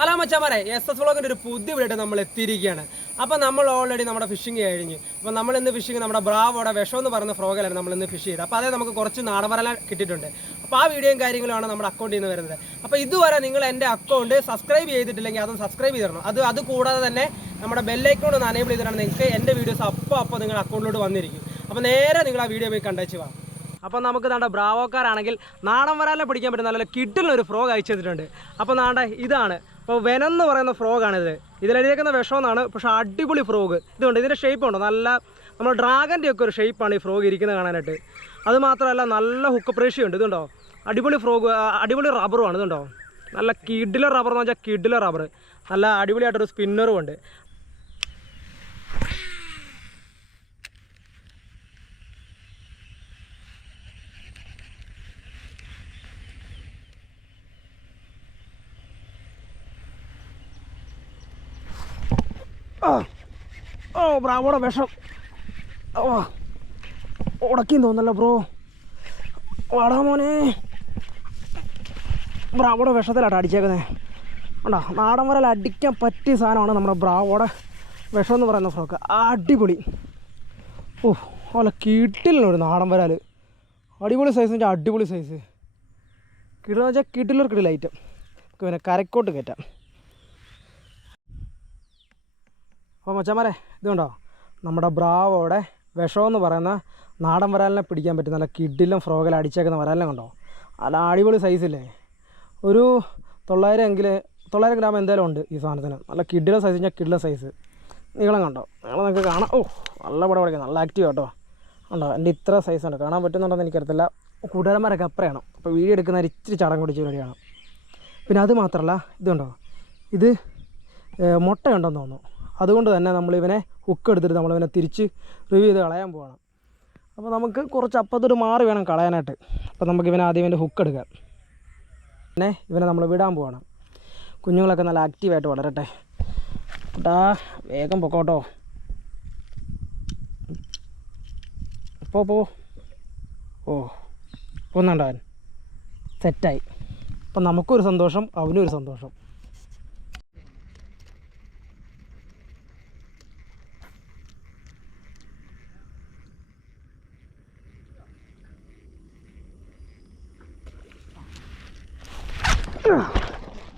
Hello മച്ചാമാരെ, SS വ്ളോഗിൻ്റെ ഒരു പുതിയ വീഡിയോ നമ്മൾ എത്തിയിരിക്കുകയാണ്. അപ്പോൾ നമ്മൾ ഓൾറെഡി നമ്മുടെ ഫിഷിങ് കഴിഞ്ഞ്. അപ്പോൾ നമ്മൾ ഇന്ന് ഫിഷിങ് നമ്മുടെ ബ്രാവോടെ വിഷം എന്ന് പറയുന്ന ഫ്രോഗിലാണ് നമ്മൾ ഇന്ന് ഫിഷ് ചെയ്തത്. അപ്പോൾ അതേ നമുക്ക് കുറച്ച് നാടൻവരല കിട്ടിയിട്ടുണ്ട്. അപ്പോൾ ആ വീഡിയോയും കാര്യങ്ങളുമാണ് നമ്മുടെ അക്കൗണ്ടിൽ നിന്ന് വരുന്നത്. അപ്പോൾ ഇതുവരെ നിങ്ങൾ എൻ്റെ അക്കൗണ്ട് സബ്സ്ക്രൈബ് ചെയ്തിട്ടില്ലെങ്കിൽ അതും സബ്സ്ക്രൈബ് ചെയ്തിടണം. അത് കൂടാതെ തന്നെ നമ്മുടെ ബെല്ലൈക്കോൺ ഒന്ന് അനേബിൾ ചെയ്തിട്ടാണ് നിങ്ങൾക്ക് എൻ്റെ വീഡിയോസ് അപ്പോൾ നിങ്ങളുടെ അക്കൗണ്ടിലോട്ട് വന്നിരിക്കും. അപ്പോൾ നേരെ നിങ്ങൾ ആ വീഡിയോ പോയി കണ്ടേച്ച് വാ. അപ്പോൾ നമുക്ക് നാണ്ട ബ്രാവോക്കാരാണെങ്കിൽ നാടൻ വരാലെ പിടിക്കാൻ പറ്റുന്ന നല്ല കിഡിലൊരു ഫ്രോഗ് അയച്ചു തന്നിട്ടുണ്ട്. അപ്പോൾ നാണ്ട ഇതാണ്. അപ്പോൾ വെനെന്ന് പറയുന്ന ഫ്രോഗാണിത്. ഇതിലെഴുതിയേക്കുന്ന വിഷമെന്നാണ്, പക്ഷേ അടിപൊളി ഫ്രോഗ്. ഇതുകൊണ്ട് ഇതിൻ്റെ ഷേപ്പ് ഉണ്ടോ, നല്ല നമ്മൾ ഡ്രാഗൻ്റെ ഒക്കെ ഒരു ഷേപ്പാണ് ഈ ഫ്രോഗ് ഇരിക്കുന്നത് കാണാനായിട്ട്. അതുമാത്രമല്ല നല്ല ഹുക്ക് പ്രേഷ്യുണ്ട്. ഇതുണ്ടോ അടിപൊളി ഫ്രോഗ്, അടിപൊളി റബ്ബറുമാണ്. ഇതുണ്ടോ നല്ല കിഡിലെ റബ്ബർ എന്ന് വെച്ചാൽ കിഡിലെ റബ്ബർ. നല്ല അടിപൊളിയായിട്ടൊരു സ്പിന്നറും ഉണ്ട്. ഓ ബ്രാവോടെ വിഷം ഉടക്കിന്ന് തോന്നല്ലോ ബ്രോ. വാടാ മോനെ, ബ്രാവോടെ വിഷത്തിലാട്ടോ അടിച്ചേക്കുന്നത്. ഉണ്ടോ നാടൻ വരൽ അടിക്കാൻ പറ്റിയ സാധനമാണ് നമ്മുടെ ബ്രാവോടെ വിഷം എന്ന് പറയുന്ന ഫ്രോക്ക്. അടിപൊളി. ഓ അല്ല കിട്ടില്ലൊരു നാടൻ വരാൽ. അടിപൊളി സൈസ് വെച്ചാൽ അടിപൊളി സൈസ്. കിട്ടുന്ന വെച്ചാൽ കിട്ടില്ലൊരു കിടില ഐറ്റം. നമുക്ക് പിന്നെ കരക്കോട്ട് കയറ്റാം. അപ്പോൾ മച്ചാമാരെ ഇതുണ്ടോ നമ്മുടെ ബ്രാവോടെ വിഷമെന്ന് പറയുന്ന നാടൻ വരാലിനെ പിടിക്കാൻ പറ്റും. നല്ല കിഡിലും ഫ്രോഗിൽ അടിച്ചേക്കുന്ന വരാലിനെ കണ്ടോ, അല്ല അടിപൊളി സൈസില്ലേ. ഒരു 900 ഗ്രാം എന്തായാലും ഉണ്ട് ഈ സാധനത്തിന്. നല്ല കിഡിലെ സൈസ് കഴിഞ്ഞാൽ കിഡിലെ സൈസ്. നീളം കണ്ടോ, നീളം നിങ്ങൾക്ക് കാണാം. ഓ നല്ല പടം പഠിക്കാം, നല്ല ആക്റ്റീവ് കേട്ടോ. ഉണ്ടോ എൻ്റെ ഇത്ര സൈസ് ഉണ്ട്. കാണാൻ പറ്റുന്നുണ്ടോയെന്ന് എനിക്കറിയത്തില്ല. കൂട്ടുകാരന്മാരൊക്കെ അപ്പുറയാണ്. അപ്പോൾ വീഡിയോ എടുക്കുന്ന ഇച്ചിരി ചടം കുടിച്ച് വേണ്ടിയാണ്. പിന്നെ അത് മാത്രമല്ല ഇതുണ്ടോ, ഇത് മുട്ടയുണ്ടെന്ന് തോന്നുന്നു. അതുകൊണ്ട് തന്നെ നമ്മളിവനെ ഹുക്ക് എടുത്തിട്ട് നമ്മളിവനെ തിരിച്ച് റിവ്യൂ ചെയ്ത് കളയാൻ പോവാണ്. അപ്പോൾ നമുക്ക് കുറച്ച് അപ്പത്തൊരു മാറി വേണം കളയാനായിട്ട്. അപ്പോൾ നമുക്കിവനെ ആദ്യം ഇവൻ്റെ ഹുക്ക് എടുക്കാം. പിന്നെ ഇവനെ നമ്മൾ വിടാൻ പോവാണ്. കുഞ്ഞുങ്ങളൊക്കെ നല്ല ആക്റ്റീവായിട്ട് വളരട്ടെ. കേട്ടാ വേഗം പൊക്കോട്ടോ. പോ ഓ ഒന്നുണ്ടോ അവൻ സെറ്റായി. അപ്പം നമുക്കൊരു സന്തോഷം, അവനും ഒരു സന്തോഷം.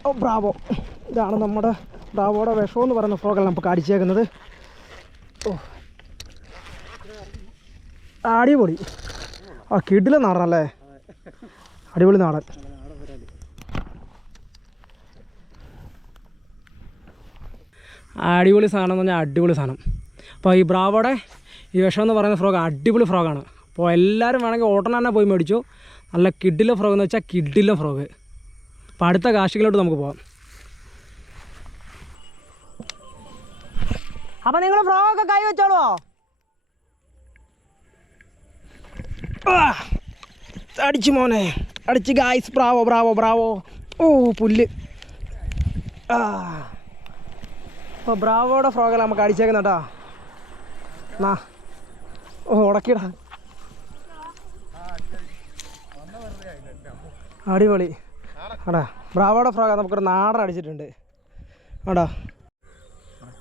ഓ ബ്രാവോ, ഇതാണ് നമ്മുടെ ബ്രാവോടെ വിഷമെന്ന് പറയുന്ന ഫ്രോഗാണ് നമുക്ക് അടിച്ചേക്കുന്നത്. ഓ അടിപൊളി. ആ കിടില നാടനല്ലേ, അടിപൊളി നാടൻ. അടിപൊളി സാധനം എന്ന് പറഞ്ഞാൽ അടിപൊളി സാധനം. അപ്പോൾ ഈ ബ്രാവോടെ ഈ വിഷമെന്ന് പറയുന്ന ഫ്രോഗ് അടിപൊളി ഫ്രോഗാണ്. അപ്പോൾ എല്ലാവരും വേണമെങ്കിൽ ഓട്ടം തന്നെ പോയി മേടിച്ചു. നല്ല കിഡിലെ ഫ്രോഗ് എന്ന് വെച്ചാൽ കിഡിലെ ഫ്രോഗ്. അപ്പോൾ അടുത്ത കാശികളോട്ട് നമുക്ക് പോകാം. അപ്പം നിങ്ങൾ ഫ്രോഗൊക്കെ കൈ വെച്ചോളോ. അടിച്ചു മോനെ, അടിച്ച് ഗായ്സ്. Bravo bravo bravo. ഓ പുല്ല്. അപ്പോൾ ബ്രാവോടെ ഫ്രോഗല്ല നമുക്ക് അടിച്ചേക്കുന്ന കേട്ടോ. എന്നാ ഓ ഉടക്കിടാ. അടിപൊളി. ആടാ ബ്രാവോടെ ഫ്രോഗ നമുക്കൊരു നാടൻ അടിച്ചിട്ടുണ്ട് ആടാ.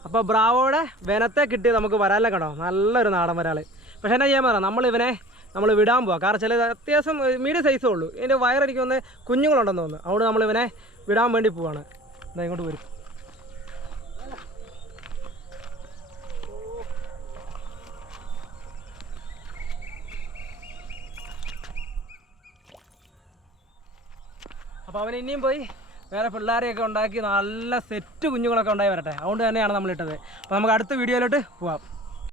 അപ്പോൾ ബ്രാവോടെ വെനത്തെ കിട്ടി നമുക്ക് വരാലെ കണ്ടോ, നല്ലൊരു നാടൻ വരാൽ. പക്ഷേ എന്നാ ചെയ്യാൻ പറയാം, നമ്മൾ വിടാൻ പോവാം. കാരണം ചില അത്യാവശ്യം മീഡിയം സൈസേ ഉള്ളൂ. ഇതിൻ്റെ വയറടിക്ക് വന്ന് കുഞ്ഞുങ്ങളുണ്ടെന്ന് തോന്നുന്നു. അതുകൊണ്ട് നമ്മളിവനെ വിടാൻ വേണ്ടി പോവാണ്. എന്താ ഇങ്ങോട്ട് വരും. അപ്പോൾ അവൻ ഇനിയും പോയി വേറെ പിള്ളേരെയൊക്കെ ഉണ്ടാക്കി നല്ല സെറ്റ് കുഞ്ഞുങ്ങളൊക്കെ ഉണ്ടായി വരട്ടെ. അതുകൊണ്ട് തന്നെയാണ് നമ്മളിട്ടത്. അപ്പോൾ നമുക്ക് അടുത്ത വീഡിയോയിലോട്ട് പോവാം.